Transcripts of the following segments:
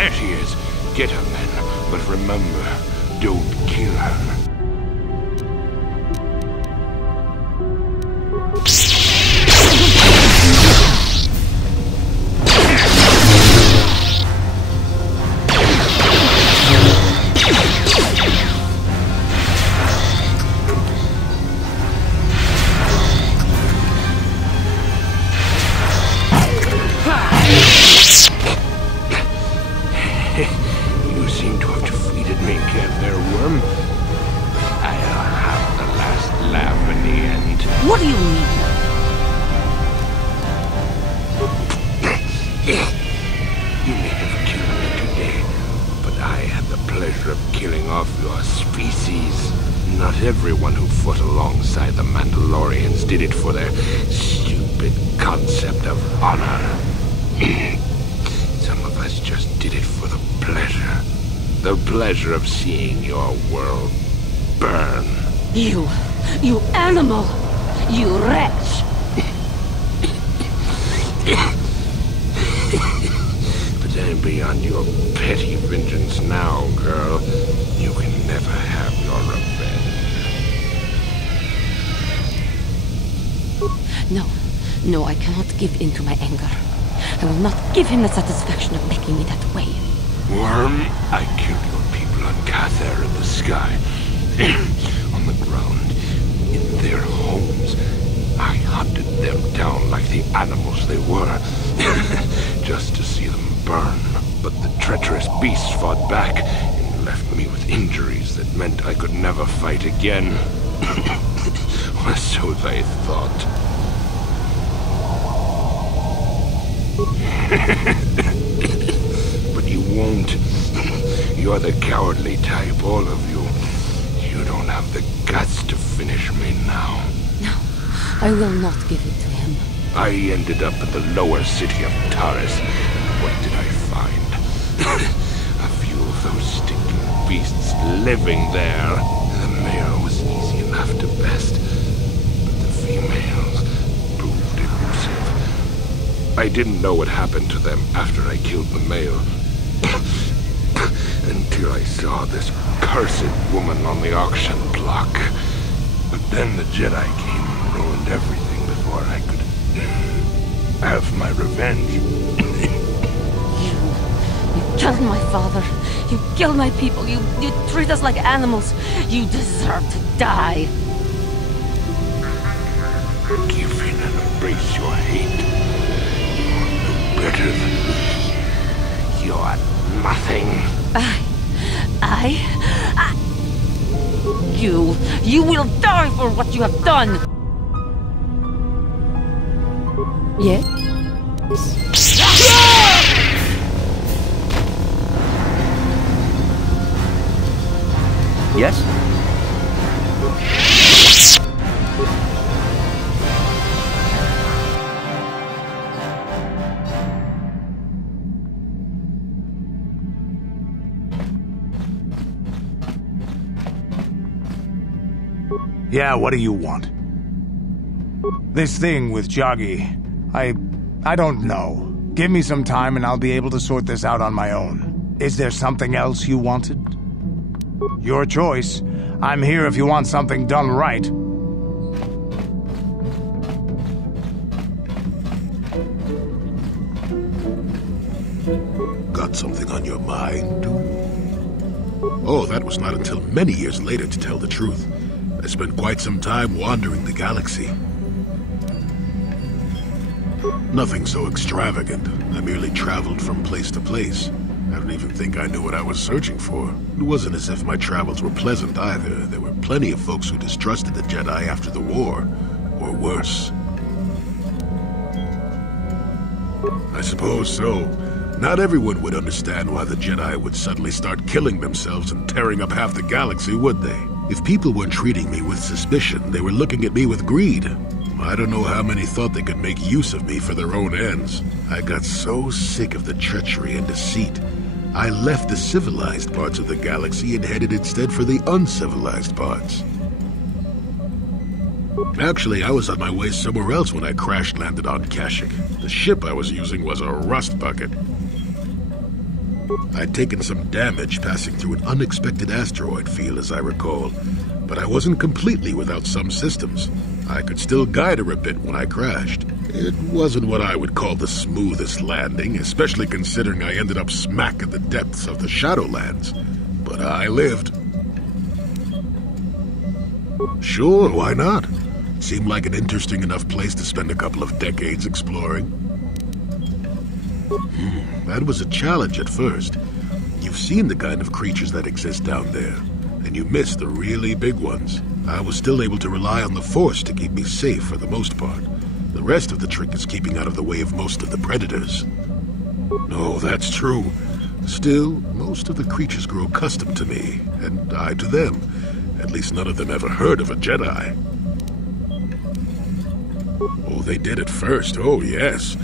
There she is. Get her, men. But remember, don't kill her. You seem to have defeated me, Captain Worm. I'll have the last laugh in the end. What do you mean? You may have killed me today, but I had the pleasure of killing off your species. Not everyone who fought alongside the Mandalorians did it for their stupid concept of honor. Some of us just did it for the pleasure. The pleasure of seeing your world burn. You animal! You wretch! But I'm beyond your petty vengeance now, girl. You can never have your revenge. No, I cannot give in to my anger. I will not give him the satisfaction of making me that way. Worm, I killed your people on Cather in the sky. On the ground, in their homes. I hunted them down like the animals they were, just to see them burn. But the treacherous beasts fought back and left me with injuries that meant I could never fight again. Or so they thought. But you won't. You're the cowardly type, all of you. You don't have the guts to finish me now. No, I will not give it to him. I ended up in the lower city of Taris, and what did I find? A few of those stinking beasts living there. The male was easy enough to best, but the females proved elusive. I didn't know what happened to them after I killed the male. Until I saw this cursed woman on the auction block. But then the Jedi came and ruined everything before I could have my revenge. You killed my father. You killed my people. You treat us like animals. You deserve to die. Give in and embrace your hate. You're better than me. You're nothing. You will die for what you have done! Yes? Yes? Yeah, what do you want? This thing with Joggy, I don't know. Give me some time and I'll be able to sort this out on my own. Is there something else you wanted? Your choice. I'm here if you want something done right. Got something on your mind? Oh, that was not until many years later, to tell the truth. I spent quite some time wandering the galaxy. Nothing so extravagant. I merely traveled from place to place. I don't even think I knew what I was searching for. It wasn't as if my travels were pleasant either. There were plenty of folks who distrusted the Jedi after the war, or worse. I suppose so. Not everyone would understand why the Jedi would suddenly start killing themselves and tearing up half the galaxy, would they? If people weren't treating me with suspicion, they were looking at me with greed. I don't know how many thought they could make use of me for their own ends. I got so sick of the treachery and deceit. I left the civilized parts of the galaxy and headed instead for the uncivilized parts. Actually, I was on my way somewhere else when I crash-landed on Kashyyyk. The ship I was using was a rust bucket. I'd taken some damage passing through an unexpected asteroid field, as I recall, but I wasn't completely without some systems. I could still guide her a bit when I crashed. It wasn't what I would call the smoothest landing, especially considering I ended up smack at the depths of the Shadowlands. But I lived. Sure, why not? Seemed like an interesting enough place to spend a couple of decades exploring. That was a challenge at first. You've seen the kind of creatures that exist down there, and you miss the really big ones. I was still able to rely on the Force to keep me safe for the most part. The rest of the trick is keeping out of the way of most of the predators. No, that's true. Still, most of the creatures grow accustomed to me, and I to them. At least none of them ever heard of a Jedi. Oh, they did at first, oh yes.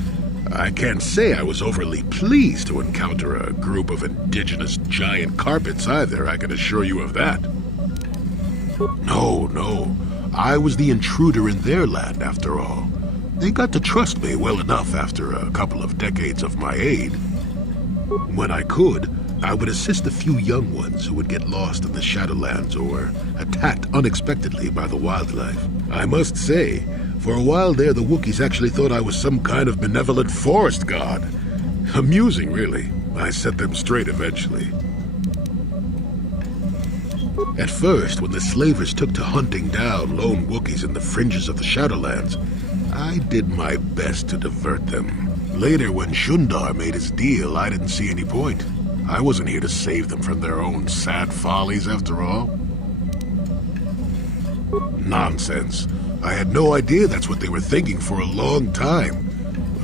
I can't say I was overly pleased to encounter a group of indigenous giant carpets either, I can assure you of that. No. I was the intruder in their land, after all. They got to trust me well enough after a couple of decades of my aid. When I could, I would assist a few young ones who would get lost in the Shadowlands or attacked unexpectedly by the wildlife. I must say, for a while there, the Wookiees actually thought I was some kind of benevolent forest god. Amusing, really. I set them straight eventually. At first, when the slavers took to hunting down lone Wookiees in the fringes of the Shadowlands, I did my best to divert them. Later, when Shundar made his deal, I didn't see any point. I wasn't here to save them from their own sad follies, after all. Nonsense. I had no idea that's what they were thinking for a long time.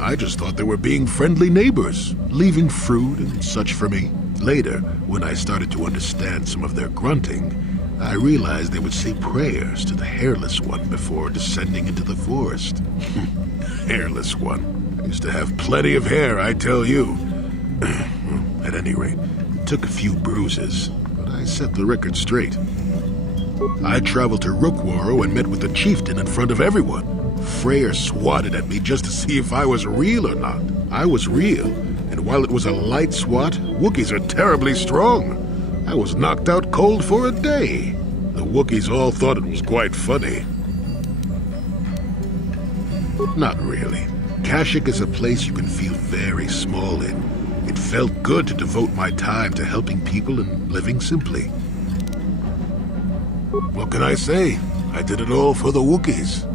I just thought they were being friendly neighbors, leaving fruit and such for me. Later, when I started to understand some of their grunting, I realized they would say prayers to the Hairless One before descending into the forest. Hairless One. I used to have plenty of hair, I tell you. At any rate, it took a few bruises, but I set the record straight. I traveled to Rookwaro and met with the chieftain in front of everyone. Freyr swatted at me just to see if I was real or not. I was real, and while it was a light swat, Wookiees are terribly strong. I was knocked out cold for a day. The Wookiees all thought it was quite funny. Not really. Kashyyyk is a place you can feel very small in. It felt good to devote my time to helping people and living simply. What can I say? I did it all for the Wookiees.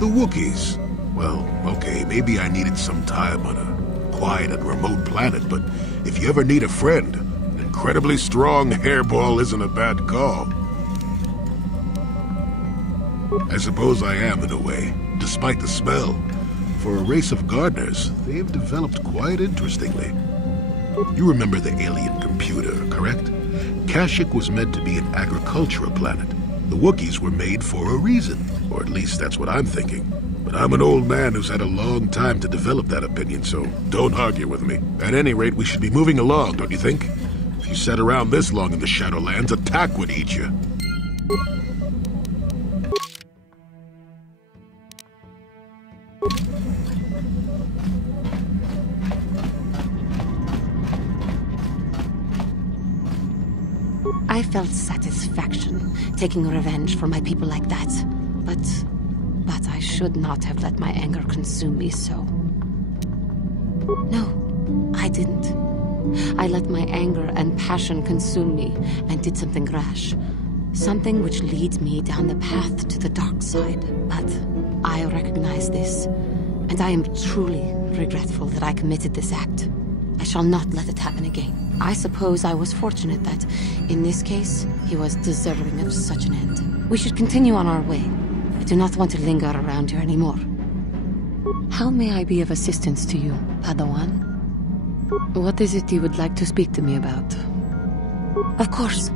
The Wookiees? Well, okay, maybe I needed some time on a quiet and remote planet, but if you ever need a friend, an incredibly strong hairball isn't a bad call. I suppose I am in a way, despite the smell. For a race of gardeners, they've developed quite interestingly. You remember the alien computer, correct? Kashyyyk was meant to be an agricultural planet. The Wookiees were made for a reason, or at least that's what I'm thinking. But I'm an old man who's had a long time to develop that opinion, so don't argue with me. At any rate, we should be moving along, don't you think? If you sat around this long in the Shadowlands, attack would eat you. I felt satisfaction taking revenge for my people like that. But I should not have let my anger consume me so. No, I didn't. I let my anger and passion consume me and did something rash. Something which leads me down the path to the dark side. But I recognize this, and I am truly regretful that I committed this act. I shall not let it happen again. I suppose I was fortunate that, in this case, he was deserving of such an end. We should continue on our way. I do not want to linger around here anymore. How may I be of assistance to you, Padawan? What is it you would like to speak to me about? Of course.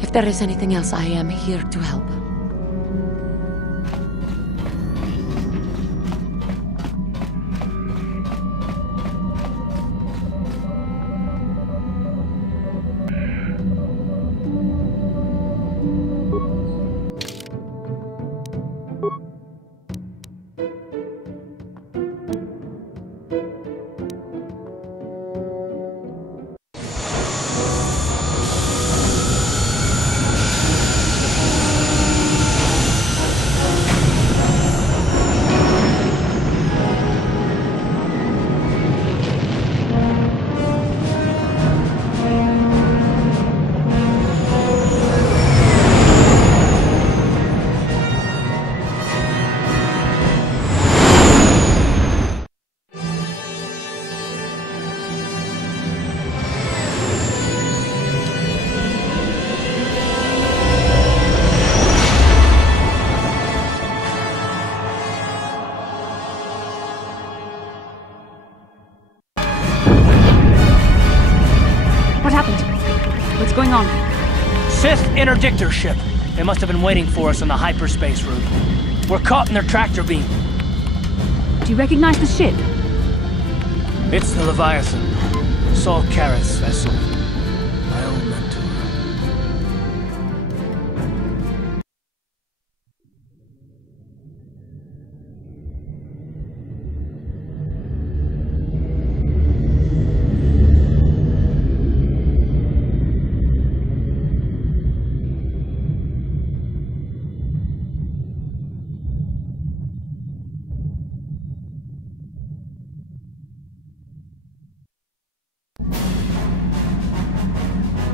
If there is anything else, I am here to help. What's going on? Sith interdictor ship. They must have been waiting for us on the hyperspace route. We're caught in their tractor beam. Do you recognize the ship? It's the Leviathan. Saul Careth's vessel. My old mentor.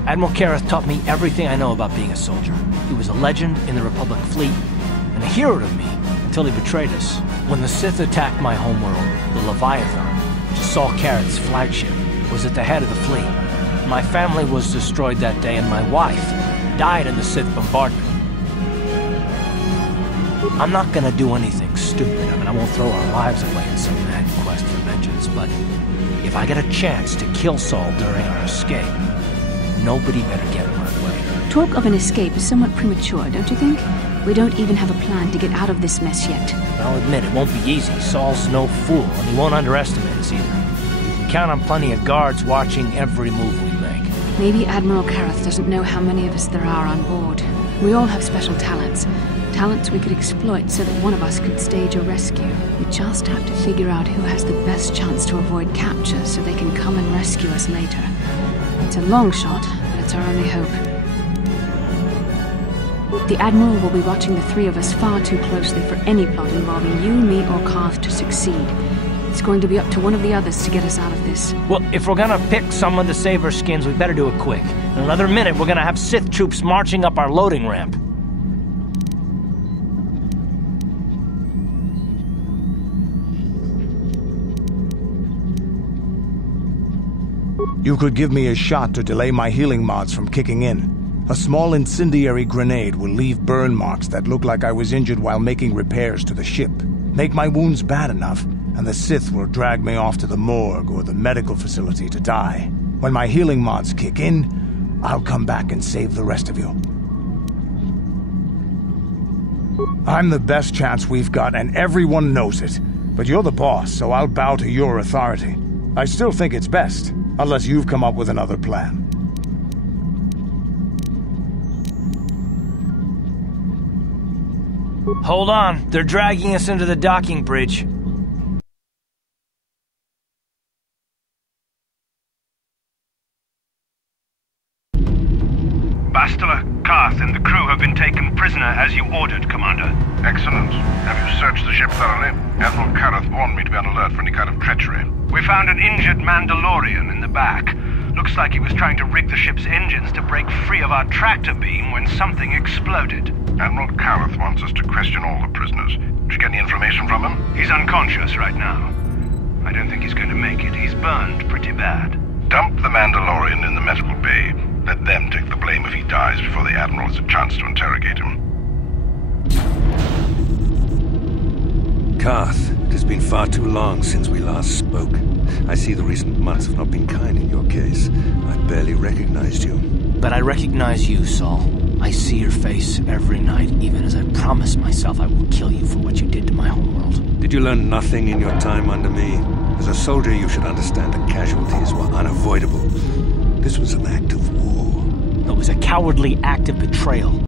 Admiral Careth taught me everything I know about being a soldier. He was a legend in the Republic fleet, and a hero to me until he betrayed us. When the Sith attacked my homeworld, the Leviathan, which is Saul Careth's flagship, was at the head of the fleet. My family was destroyed that day, and my wife died in the Sith bombardment. I'm not gonna do anything stupid. I won't throw our lives away in some mad quest for vengeance, but if I get a chance to kill Saul during our escape, nobody better get in my way. Talk of an escape is somewhat premature, don't you think? We don't even have a plan to get out of this mess yet. I'll admit, it won't be easy. Saul's no fool, and he won't underestimate us either. You can count on plenty of guards watching every move we make. Maybe Admiral Careth doesn't know how many of us there are on board. We all have special talents. Talents we could exploit so that one of us could stage a rescue. We just have to figure out who has the best chance to avoid capture so they can come and rescue us later. It's a long shot, but it's our only hope. The Admiral will be watching the three of us far too closely for any plot involving you, me, or Carth to succeed. It's going to be up to one of the others to get us out of this. Well, if we're gonna pick someone to save our skins, we better do it quick. In another minute, we're gonna have Sith troops marching up our loading ramp. You could give me a shot to delay my healing mods from kicking in. A small incendiary grenade will leave burn marks that look like I was injured while making repairs to the ship. Make my wounds bad enough, and the Sith will drag me off to the morgue or the medical facility to die. When my healing mods kick in, I'll come back and save the rest of you. I'm the best chance we've got, and everyone knows it. But you're the boss, so I'll bow to your authority. I still think it's best. Unless you've come up with another plan. Hold on, they're dragging us into the docking bridge. Bastila, Carth, and the crew have been taken prisoner as you ordered, Commander. Excellent. Have you searched the ship thoroughly? Admiral Careth warned me to be on alert for any kind of treachery. We found an injured Mandalorian in the back. Looks like he was trying to rig the ship's engines to break free of our tractor beam when something exploded. Admiral Careth wants us to question all the prisoners. Did you get any information from him? He's unconscious right now. I don't think he's going to make it. He's burned pretty bad. Dump the Mandalorian in the medical bay. Let them take the blame if he dies before the Admiral has a chance to interrogate him. Carth, it has been far too long since we last spoke. I see the recent months have not been kind in your case. I barely recognized you. But I recognize you, Saul. I see your face every night, even as I promise myself I will kill you for what you did to my homeworld. Did you learn nothing in your time under me? As a soldier, you should understand that casualties were unavoidable. This was an act of war. It was a cowardly act of betrayal.